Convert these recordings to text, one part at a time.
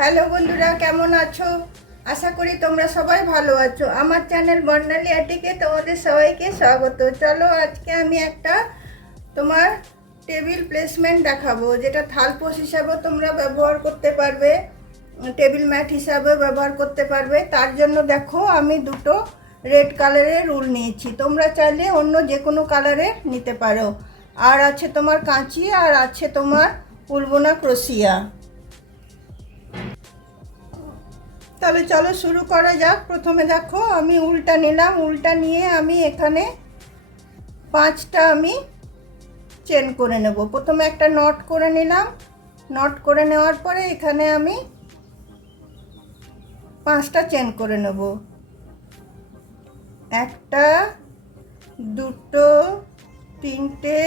Hello বন্ধুরা, কেমন আছো? আশা করি তোমরা সবাই ভালো আছো। আমার চ্যানেল বর্ণালী আর্টিকে তোমাদের সবাইকে স্বাগত। চলো আজকে আমি একটা তোমার টেবিল প্লেসমেন্ট দেখাবো, যেটা থালপোষ হিসাবেও তোমরা ব্যবহার করতে পারবে, টেবিল ম্যাট হিসাবেও ব্যবহার করতে পারবে। তার জন্য দেখো আমি দুটো রেড কালারের রুল নিয়েছি, তোমরা চাইলে অন্য যে কোনো কালারের নিতে পারো। আর আছে তোমার কাঁচি, আর আছে তোমার উলবোনা ক্রোশিয়া। তাহলে চলো শুরু করা যাক। প্রথমে দেখো আমি উলটা নিলাম, উলটা নিয়ে আমি এখানে 5টা আমি চেন করে নেব। প্রথমে একটা নট করে নিলাম, নট করে নেওয়ার পরে এখানে আমি 5টা চেন করে নেব। একটা, দুটো, তিনটে,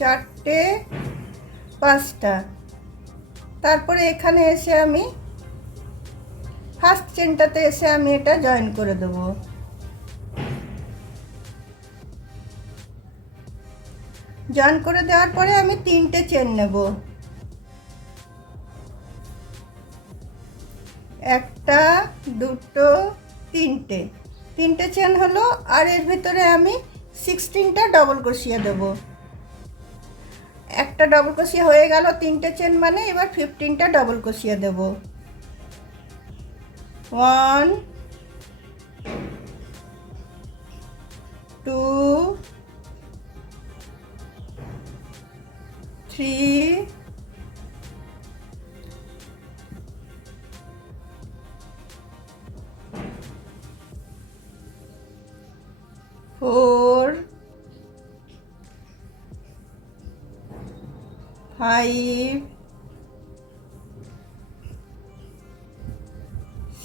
চারটে, 5টা। তারপরে এখানে এসে আমি ফার্স্ট চেনটাতে এসে আমি এটা জয়েন করে দেবো। জয়েন করে দেওয়ার পরে আমি 3টে চেন নেব। একটা, দুটো, তিনটে চেন হলো। আর এর ভিতরে আমি 16টা ডবল ক্রোশিয়া দেব। একটা ডবল ক্রোশিয়া হয়ে গেল 3টে চেন, মানে এবার 15টা ডবল ক্রোশিয়া দেব। 1 2 3 4 5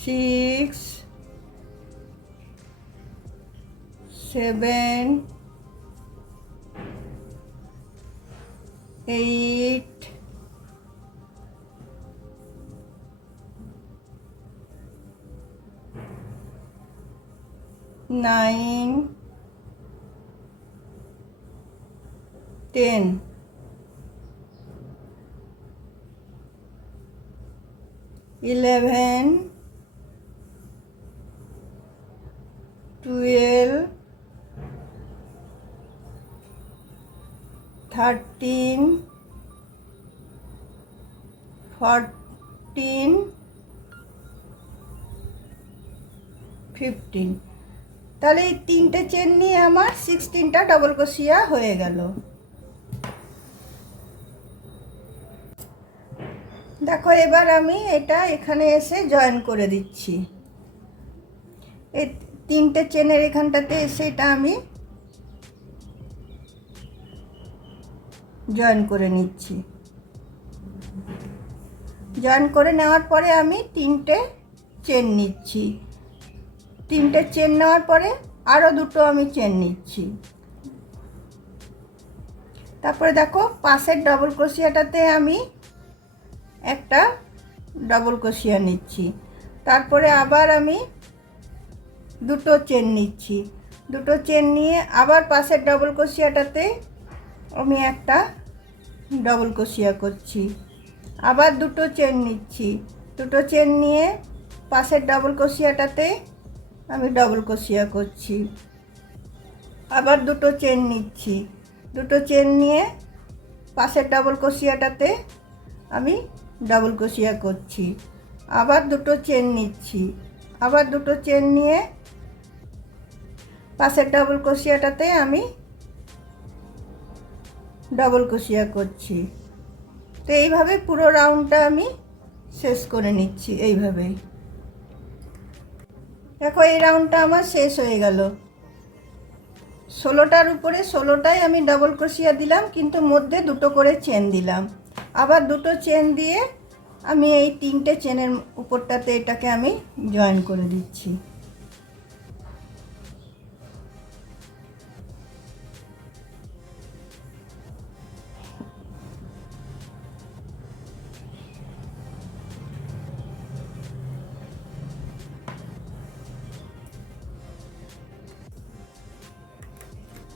6 7 8 9 10 11 12 13 14 15। তাহলে এই 3টে চেন নিয়ে আমার 16টা ডবল ক্রোশিয়া হয়ে গেল। দেখো এবার আমি এটা এখানে এসে জয়েন করে দিচ্ছি। এই 3টে চেনের এখানটাতে এসে এটা আমি জয়েন করে নিচ্ছি। জয়েন করে নেওয়ার পরে আমি 3টে চেন নিচ্ছি। 3টে চেন নেওয়ার পরে আরও দুটো আমি চেন নিচ্ছি। তারপরে দেখো পাশের ডবল ক্রোশিয়াটাতে আমি একটা ডবল ক্রোশিয়া নিচ্ছি। তারপরে আবার আমি দুটো চেন নিচ্ছি। দুটো চেন নিয়ে আবার পাশের ডবল ক্রোশিয়াটাতে আমি একটা ডবল ক্রোশিয়া করছি। আবার দুটো চেন নিচ্ছি। দুটো চেন নিয়ে পাশের ডবল ক্রোশিয়াটাতে আমি ডবল ক্রোশিয়া করছি। আবার দুটো চেন নিচ্ছি। দুটো চেন নিয়ে পাশের ডবল ক্রোশিয়াটাতে আমি ডবল ক্রোশিয়া করছি। আবার দুটো চেন নিচ্ছি। আবার দুটো চেন নিয়ে পাশের ডবল ক্রোশিয়াটাতে আমি ডবল ক্রোশিয়া করছি। তো এইভাবে পুরো রাউন্ডটা আমি শেষ করে নিচ্ছি। এইভাবেই দেখো এই রাউন্ডটা আমার শেষ হয়ে গেল। 16টার উপরে 16টাই আমি ডবল ক্রোশিয়া দিলাম, কিন্তু মধ্যে দুটো করে চেন দিলাম। আবার দুটো চেন দিয়ে আমি এই 3টে চেনের উপরটাতে এটাকে আমি জয়েন করে দিচ্ছি।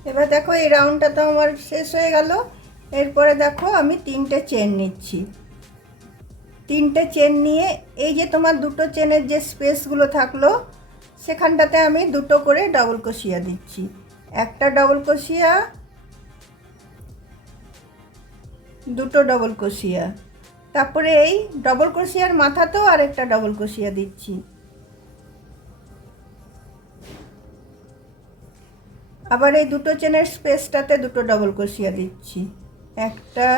এবার দেখো এই রাউন্ডটা তো আমার শেষ হয়ে গেল। এরপরে দেখো আমি 3টে চেন নিচ্ছি। তিনটে চেন নিয়ে এই যে তোমার দুটো চেনের যে স্পেসগুলো থাকলো সেখানটাতে আমি দুটো করে ডবল ক্রোশিয়া দিচ্ছি। একটা ডবল ক্রোশিয়া, দুটো ডবল ক্রোশিয়া, তারপরে এই ডবল ক্রোশিয়ার মাথাতেও আরেকটা ডবল ক্রোশিয়া দিচ্ছি। আবার এই দুটো চেনের স্পেসটাতে দুটো ডবল ক্রোশিয়া দিচ্ছি, একটা,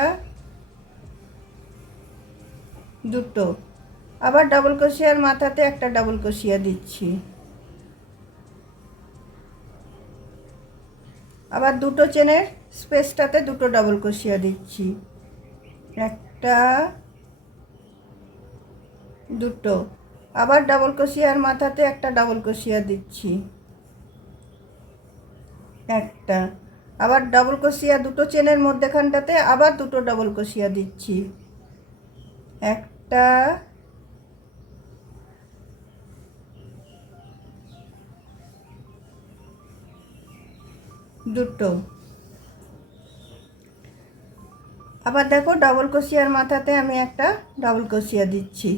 দুটো। আবার ডবল ক্রোশিয়ার মাথাতে একটা ডবল ক্রোশিয়া দিচ্ছি। আবার দুটো চেনের স্পেসটাতে দুটো ডবল ক্রোশিয়া দিচ্ছি, একটা, দুটো। আবার ডবল ক্রোশিয়ার মাথাতে একটা ডবল ক্রোশিয়া দিচ্ছি, একটা। আবার ডবল ক্রোশিয়া দুটো চেনের মধ্যেখানটাতে আবার দুটো ডবল ক্রোশিয়া দিচ্ছি, একটা, দুটো। আবার দেখো ডবল ক্রোশিয়ার মাথাতে আমি একটা ডবল ক্রোশিয়া দিচ্ছি,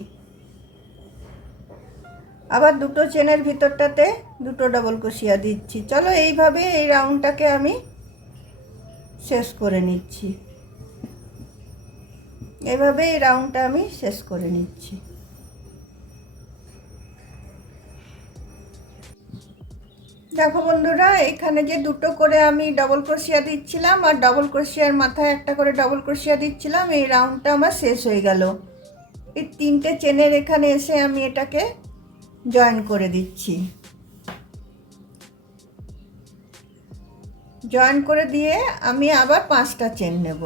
আবার দুটো চেনের ভিতরটাতে দুটো ডবল ক্রোশিয়া দিচ্ছি। চলো এইভাবে এই রাউন্ডটাকে আমি শেষ করে নিচ্ছি। এইভাবে এই রাউন্ডটা আমি শেষ করে নিচ্ছি। দেখো বন্ধুরা, এখানে যে দুটো করে আমি ডবল ক্রোশিয়া দিচ্ছিলাম আর ডবল ক্রোশিয়ার মাথায় একটা করে ডবল ক্রোশিয়া দিচ্ছিলাম, এই রাউন্ডটা আমার শেষ হয়ে গেল। এই তিনটে চেনের এখানে এসে আমি এটাকে জয়েন করে দিচ্ছি। জয়েন করে দিয়ে আমি আবার 5টা চেন নেব,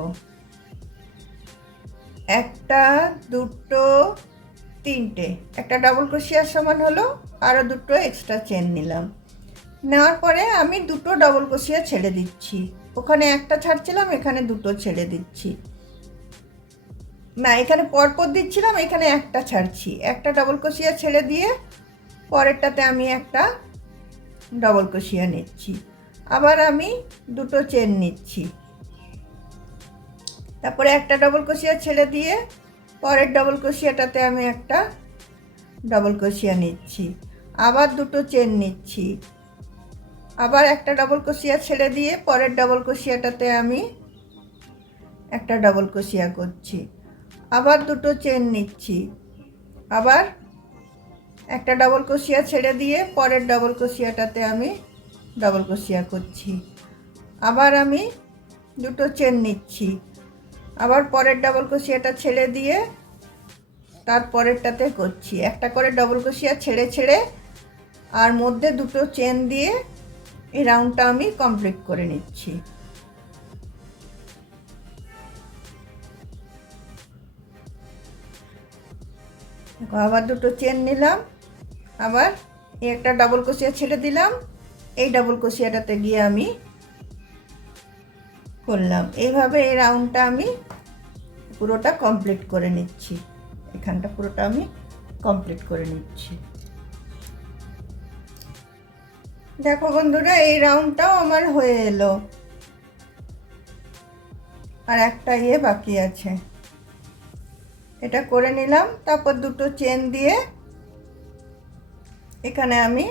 একটা, দুটো, তিনটে। একটা ডবল ক্রোশিয়ার সমান হলো, আরও দুটো এক্সট্রা চেন নিলাম। নেওয়ার পরে আমি দুটো ডবল ক্রোশিয়া ছেড়ে দিচ্ছি। ওখানে একটা ছাড়ছিলাম, এখানে দুটো ছেড়ে দিচ্ছি। না, এখানে পরপর দিচ্ছিলাম, এখানে একটা ছাড়ছি। একটা ডবল ক্রোশিয়া ছেড়ে দিয়ে পরেরটাতে আমি একটা ডবল ক্রোশিয়া নিচ্ছি। আবার আমি দুটো চেন নিচ্ছি, তারপরে একটা ডবল ক্রোশিয়া ছেড়ে দিয়ে পরের ডবল ক্রোশিয়াটাতে আমি একটা ডবল ক্রোশিয়া নিচ্ছি। আবার দুটো চেন নিচ্ছি, আবার একটা ডবল ক্রোশিয়া ছেড়ে দিয়ে পরের ডবল ক্রোশিয়াটাতে আমি একটা ডবল ক্রোশিয়া করছি। আবার দুটো চেন নিচ্ছি, আবার একটা ডবল ক্রোশিয়া ছেড়ে দিয়ে পরের ডবল ক্রোশিয়াটাতে আমি ডবল ক্রোশিয়া করছি। আবার আমি দুটো চেন নিচ্ছি, আবার পরের ডবল ক্রোশিয়াটা ছেড়ে দিয়ে তারপরেরটাতে করছি। একটা করে ডবল ক্রোশিয়া ছেড়ে ছেড়ে আর মধ্যে দুটো চেন দিয়ে এই রাউন্ডটা আমি কমপ্লিট করে নিচ্ছি। আবার দুটো চেন নিলাম, আবার এই একটা ডবল ক্রোশিয়া ছেড়ে দিলাম, এই ডবল ক্রোশিয়াটাতে গিয়ে আমি করলাম। এইভাবে এই রাউন্ডটা আমি পুরোটা কমপ্লিট করে নিচ্ছি। এখানটা পুরোটা আমি কমপ্লিট করে নিচ্ছি। দেখো বন্ধুরা, এই রাউন্ডটাও আমার হয়ে এলো, আর একটা বাকি আছে। এটা করে নিলাম, তারপর দুটো চেন দিয়ে এখানে আমি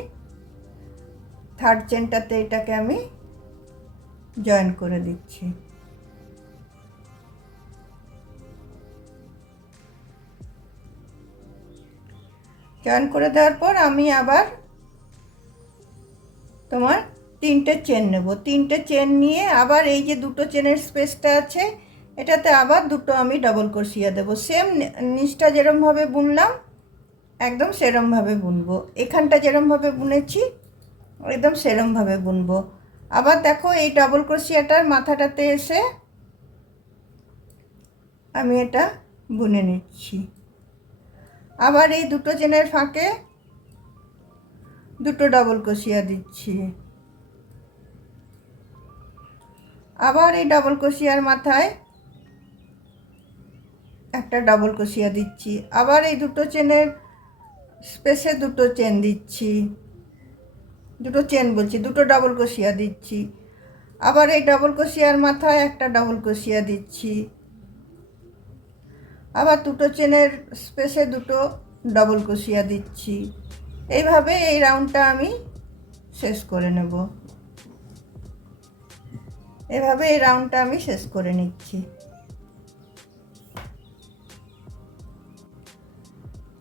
থার্ড চেনটাতে এটাকে আমি জয়েন করে দিচ্ছি। জয়েন করে দেওয়ার পর আমি আবার তোমার তিনটে চেন নেব। তিনটে চেন নিয়ে আবার এই যে দুটো চেনের স্পেসটা আছে এটাতে আবার দুটো আমি ডবল ক্রোশিয়া দেব। সেম নিচটা যেরমভাবে বুনলাম একদম সেরমভাবে বুনবো। এখানটা যেরমভাবে বুনেছি একদম সেরমভাবে বুনবো। আবার দেখো এই ডবল ক্রোশিয়াটার মাথাটাতে এসে আমি এটা বুনে নিচ্ছি। আবার এই দুটো চেনের ফাঁকে দুটো ডবল ক্রোশিয়া দিচ্ছি। আবার এই ডবল ক্রোশিয়ার মাথায় একটা ডবল ক্রোশিয়া দিচ্ছি। আবার এই দুটো চেনের স্পেসে দুটো চেন দিচ্ছি, দুটো চেন বলছি, দুটো ডবল ক্রোশিয়া দিচ্ছি। আবার এই ডবল ক্রোশিয়ার মাথায় একটা ডবল ক্রোশিয়া দিচ্ছি। আবার দুটো চেনের স্পেসে দুটো ডবল ক্রোশিয়া দিচ্ছি। এইভাবে এই রাউন্ডটা আমি শেষ করে নেব। এভাবে এই রাউন্ডটা আমি শেষ করে নিচ্ছি।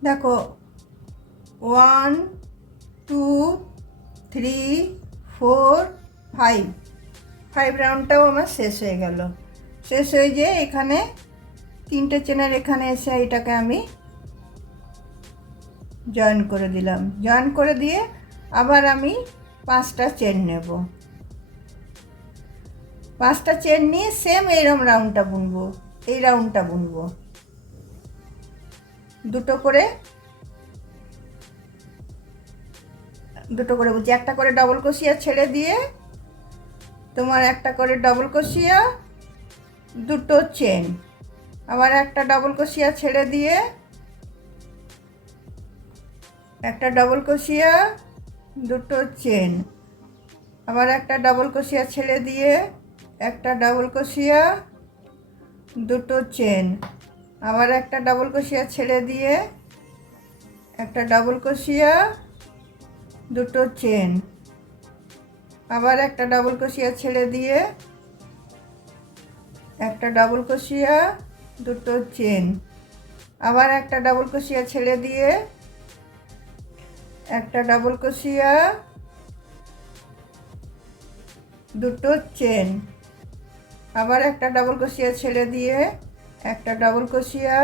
দেখো 1 2 3 4 5 রাউন্ডটাও আমার শেষ হয়ে গেল। শেষ হয়ে যেয়ে এখানে তিনটে চেনের এখানে এসে এটাকে আমি জয়েন করে দিলাম। জয়েন করে দিয়ে আবার আমি 5টা চেন নেব। 5টা চেন নিয়ে সেম এইরকম রাউন্ডটা বুনবো। এই রাউন্ডটা বুনবো দুটো করে বুঝছি। একটা করে ডবল ক্রোশিয়া ছেড়ে দিয়ে তোমার একটা করে ডবল ক্রোশিয়া, দুটো চেন, আবার একটা ডবল ক্রোশিয়া ছেড়ে দিয়ে একটা ডবল ক্রোশিয়া, দুটো চেন, আবার একটা ডবল ক্রোশিয়া ছেড়ে দিয়ে একটা ডবল ক্রোশিয়া, দুটো চেন, আবার একটা ডবল ক্রোশিয়া ছেড়ে দিয়ে একটা ডবল ক্রোশিয়া, দুটো চেন, আবার একটা ডবল ক্রোশিয়া ছেড়ে দিয়ে একটা ডবল ক্রোশিয়া, দুটো চেন, আবার একটা ডবল ক্রোশিয়া ছেড়ে দিয়ে একটা ডবল ক্রোশিয়া, দুটো চেন, আবার একটা ডবল ক্রোশিয়া ছেড়ে দিয়ে একটা ডবল ক্রোশিয়া,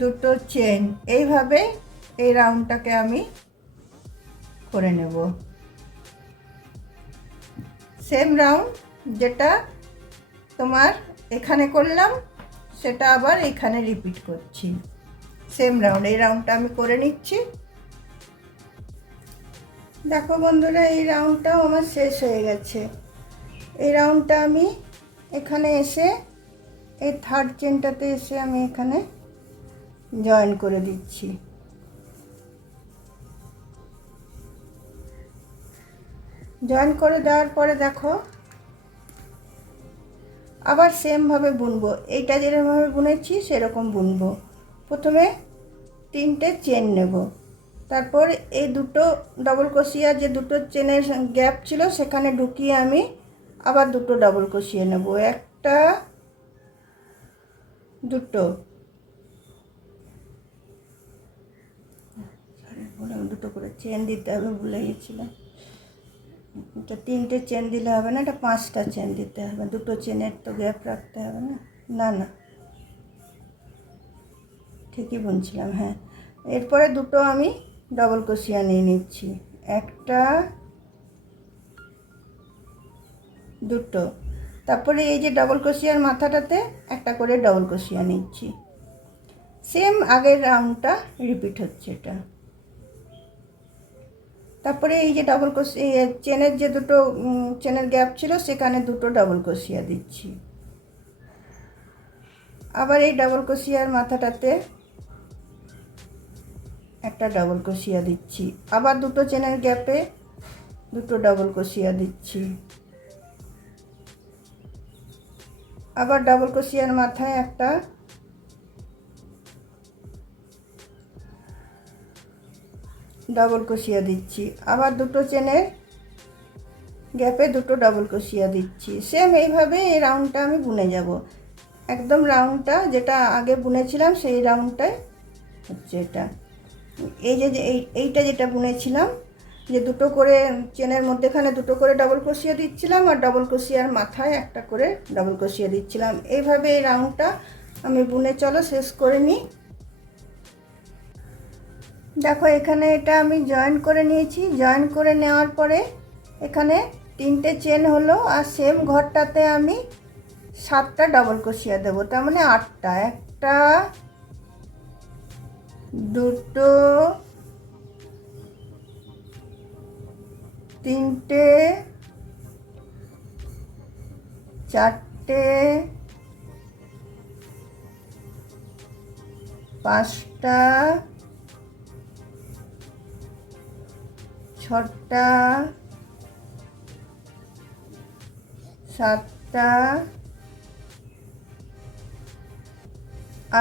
দুটো চেন। এইভাবে এই রাউন্ডটাকে আমি করে নেব। সেম রাউন্ড যেটা তোমার এখানে করলাম সেটা আবার এখানে রিপিট করছি। সেম রাউন্ড, এই রাউন্ডটা আমি করে নিচ্ছি। দেখো বন্ধুরা, এই রাউন্ডটাও আমার শেষ হয়ে গেছে। এই রাউন্ডটা আমি এখানে এসে এই থার্ড চেনটাতে এসে আমি এখানে জয়েন করে দিচ্ছি। জয়েন করে দেওয়ার পরে দেখো আবার সেমভাবে বুনবো। এইটা যেরকমভাবে বুনেছি সেরকম বুনবো। প্রথমে 3টে চেন নেব, তারপর এই দুটো ডবল ক্রোশিয়া যে দুটো চেনের গ্যাপ ছিল সেখানে ঢুকিয়ে আমি আবার দুটো ডবল ক্রোশিয়া নেব। একটা, দুটো, দুটো করে চেন দিতে হবে, ভুলে গেছিলাম। এটা 3টে চেন দিলে হবে না, এটা 5টা চেন দিতে হবে। দুটো চেনের তো গ্যাপ রাখতে হবে না। না না, ঠিকই বুনছিলাম। হ্যাঁ, এরপরে দুটো আমি ডবল ক্রোশিয়া নিয়ে নিচ্ছি। একটা, দুটো, তারপরে এই যে ডবল ক্রোশিয়ার মাথাটাতে একটা করে ডবল ক্রোশিয়া নিচ্ছি। সেম আগের রাউন্ডটা রিপিট হচ্ছে এটা। তারপরে এই যে ডবল ক্রোশিয়া চেনের যে দুটো চেনের গ্যাপ ছিল সেখানে দুটো ডবল ক্রোশিয়া দিচ্ছি। আবার এই ডবল ক্রোশিয়ার মাথাটাতে একটা ডবল ক্রোশিয়া দিচ্ছি। আবার দুটো চেনের গ্যাপে দুটো ডবল ক্রোশিয়া দিচ্ছি। আবার ডবল ক্রোশিয়ার মাথায় একটা ডবল ক্রোশিয়া দিচ্ছি। আবার দুটো চেনের গ্যাপে দুটো ডবল ক্রোশিয়া দিচ্ছি। সেম এইভাবে এই রাউন্ডটা আমি বুনে যাব। একদম রাউন্ডটা যেটা আগে বুনেছিলাম সেই রাউন্ডটাই হচ্ছে এটা। এই যে এইটা যেটা বুনেছিলাম, যে দুটো করে চেনের মধ্যেখানে দুটো করে ডবল ক্রোশিয়া দিচ্ছিলাম আর ডবল ক্রোশিয়ার মাথায় একটা করে ডবল ক্রোশিয়া দিচ্ছিলাম। এইভাবে এই রাউন্ডটা আমি বুনে চলো শেষ করে নিই। দেখো এখানে এটা আমি জয়েন করে নিয়েছি। জয়েন করে নেওয়ার পরে এখানে 3টে চেন হলো, আর সেম ঘরটাতে আমি 7টা ডবল ক্রোশিয়া দেবো, তার মানে 8টা। একটা, দুটো, তিনটে, চারটে, 5টা, 6টা, 7টা,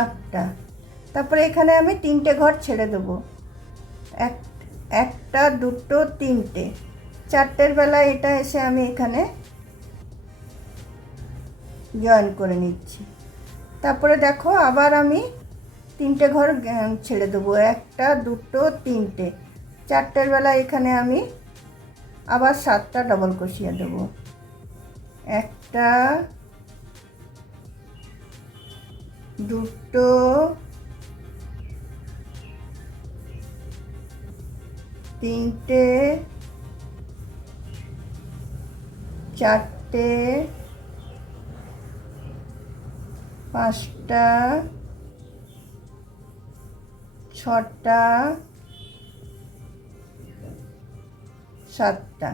8টা। তারপরে এখানে আমি 3টে ঘর ছেড়ে দেবো, একটা, দুটো, 3টে। 4টের বেলা এটা এসে আমি এখানে জয়েন করে নিচ্ছি। তারপরে দেখো আবার আমি 3টে ঘর ছেড়ে দেবো, একটা, দুটো, 3টে। 4টের বেলা এখানে আমি আবার 7টা ডবল ক্রোশিয়া দেবো, একটা, দুটো, 3টে, 4টে, 5টা, 6টা, 7টা।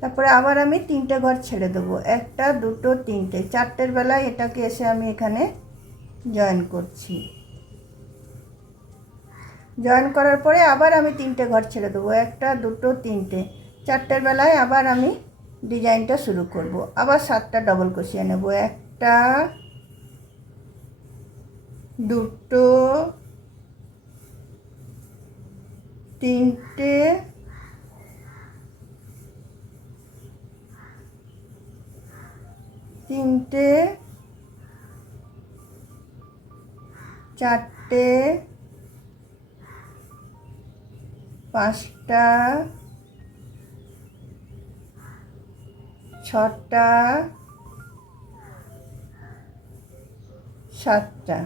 তারপরে আবার আমি 3টে ঘর ছেড়ে দেবো, একটা, দুটো, 3টে। 4টের বেলায় এটাকে এসে আমি এখানে জয়েন করছি। জয়েন করার পরে আবার আমি 3টে ঘর ছেড়ে দেবো, একটা, দুটো, 3টে। 4টের বেলায় আবার আমি ডিজাইনটা শুরু করব। আবার 7টা ডবল ক্রোশিয়া নেব, একটা, দুটো, 3টে, 4টে, 5টা, 6টা, 7টা।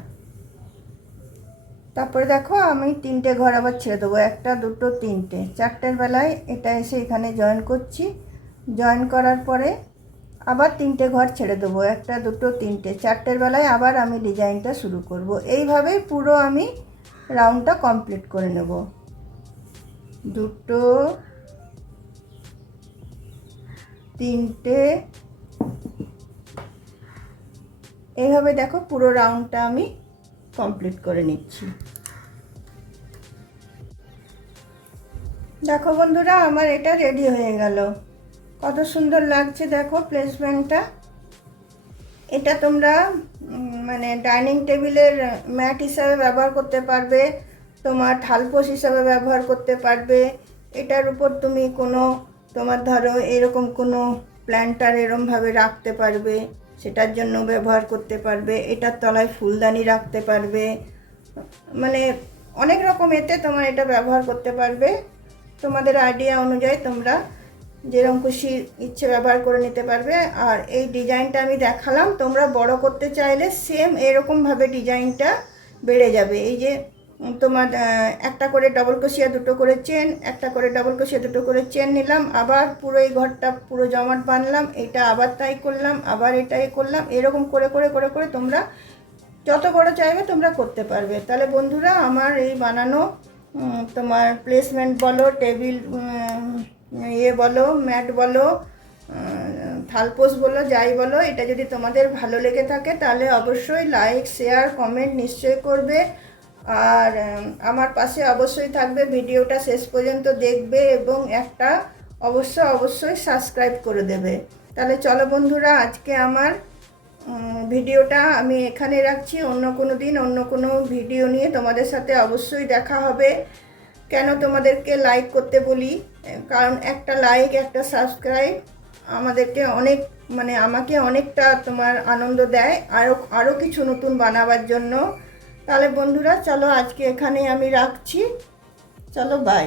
তারপরে দেখো আমি 3টে ঘর আবার ছেড়ে দেবো, একটা, দুটো, 3টে। 4টের বেলায় এটা এসে এখানে জয়েন করছি। জয়েন করার পরে আবার 3টে ঘর ছেড়ে দেবো, একটা, দুটো, 3টে। 4টের বেলায় আবার আমি ডিজাইনটা শুরু করব। এইভাবেই পুরো আমি রাউন্ডটা কমপ্লিট করে নেব। দুটো, 3টে, এইভাবে দেখো পুরো রাউন্ডটা আমি কমপ্লিট করে নিচ্ছি। দেখো বন্ধুরা, আমার এটা রেডি হয়ে গেল। কত সুন্দর লাগছে দেখো প্লেসমেন্টটা। এটা তোমরা মানে ডাইনিং টেবিলের ম্যাট হিসাবে ব্যবহার করতে পারবে, তোমার থালপোষ হিসাবে ব্যবহার করতে পারবে। এটার উপর তুমি কোনো তোমার ধরো এরকম কোনো প্ল্যান্টার এরমভাবে রাখতে পারবে, সেটার জন্য ব্যবহার করতে পারবে। এটার তলায় ফুলদানি রাখতে পারবে, মানে অনেক রকম এতে তোমার এটা ব্যবহার করতে পারবে। তোমাদের আইডিয়া অনুযায়ী তোমরা যেরকম খুশি ইচ্ছে ব্যবহার করে নিতে পারবে। আর এই ডিজাইনটা আমি দেখালাম, তোমরা বড় করতে চাইলে সেম এরকমভাবে ডিজাইনটা বেড়ে যাবে। এই যে তোমার একটা করে ডবল ক্রোশিয়া, দুটো করে চেন, একটা করে ডবল ক্রোশিয়া, দুটো করে চেন নিলাম, আবার পুরো এই ঘরটা পুরো জমাট বাঁধলাম, এটা আবার তাই করলাম, আবার এটাই করলাম। এরকম করে করে করে করে তোমরা যত বড় চাইবে তোমরা করতে পারবে। তাহলে বন্ধুরা, আমার এই বানানো তোমার প্লেসমেন্ট বলো, টেবিল বলো, ম্যাট বলো, থালপোষ বলো, যাই বলো, এটা যদি তোমাদের ভালো লেগে থাকে তাহলে অবশ্যই লাইক, শেয়ার, কমেন্ট নিশ্চয়ই করবে। আর আমার পাশে অবশ্যই থাকবে, ভিডিওটা শেষ পর্যন্ত দেখবে এবং একটা অবশ্যই সাবস্ক্রাইব করে দেবে। তাহলে চলো বন্ধুরা, আজকে আমার ভিডিওটা আমি এখানে রাখছি। অন্য কোনো দিন অন্য কোনো ভিডিও নিয়ে তোমাদের সাথে অবশ্যই দেখা হবে। কেন তোমাদেরকে লাইক করতে বলি, কারণ একটা লাইক, একটা সাবস্ক্রাইব আমাদেরকে অনেক মানে আমাকে অনেকটা তোমার আনন্দ দেয় আরও কিছু নতুন বানাবার জন্য। তাহলে বন্ধুরা চলো, আজকে এখানেই আমি রাখছি। চলো, বাই।